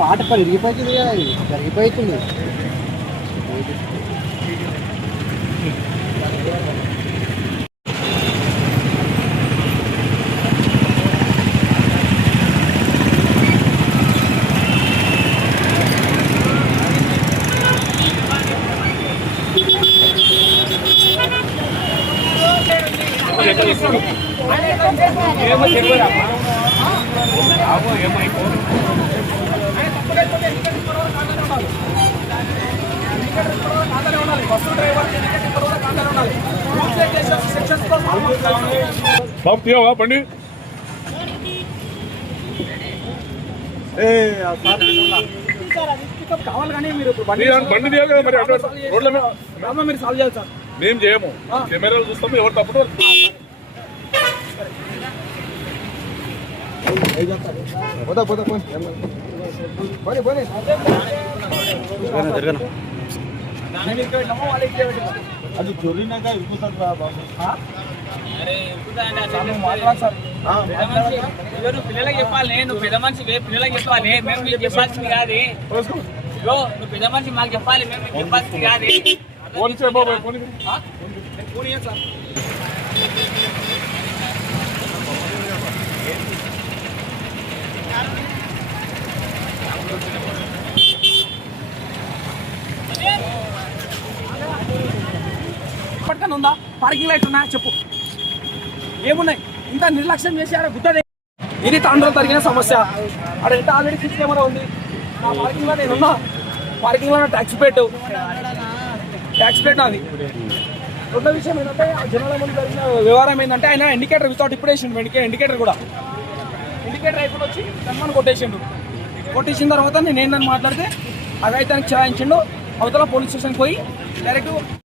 పాట ఇరిగిపోతుంది కదా, ఇది జరిగిపోతుంది. బాబు తీయవా బండి కావాలి కానీ మీరు బండి తీయాలి కదా మరి రోడ్ల మీద మీరు సాల్వ్ చేయాలి సార్. మేము చేయము, కెమెరాలు చూస్తాము, ఎవరు తప్పుడు అది జొరినాక ఇరుకుతారు బాబు. పిల్లలకి చెప్పాలి, నువ్వు పెద్ద మనిషి పిల్లలకి చెప్పాలి, మేము మీకు చెప్పాల్సింది కాదు. నువ్వు పెద్ద మనిషి మాకు చెప్పాలి, మేము మీకు చెప్పాల్సింది కాదు. పట్టుకొని ఉందా? పార్కింగ్ లైట్ ఉన్నాయా చెప్పు, ఏమున్నాయి? ఇంత నిర్లక్ష్యం చేసి ఆడ గుద్దదే. ఇది తాండ్రం జరిగిన సమస్య. అక్కడ ఎంత ఆల్రెడీ సీసీ కెమెరా ఉంది. నా పార్కింగ్లో నేనున్నా, పార్కింగ్లో ట్యాక్సీ ప్లేట్ నాది. రెండో విషయం ఏంటంటే జనాల ముందు జరిగిన వ్యవహారం ఏంటంటే ఆయన ఇండికేటర్ వితౌట్ ఇప్పుడు వేసిండు. ఇండికేటర్ కూడా ఇండికేటర్ అయిపోయి వచ్చి కన్మని కొట్టేసిన తర్వాత నేను ఏందని మాట్లాడితే అదైతే చలాయించిండు. అవతల పోలీస్ స్టేషన్కి పోయి డైరెక్ట్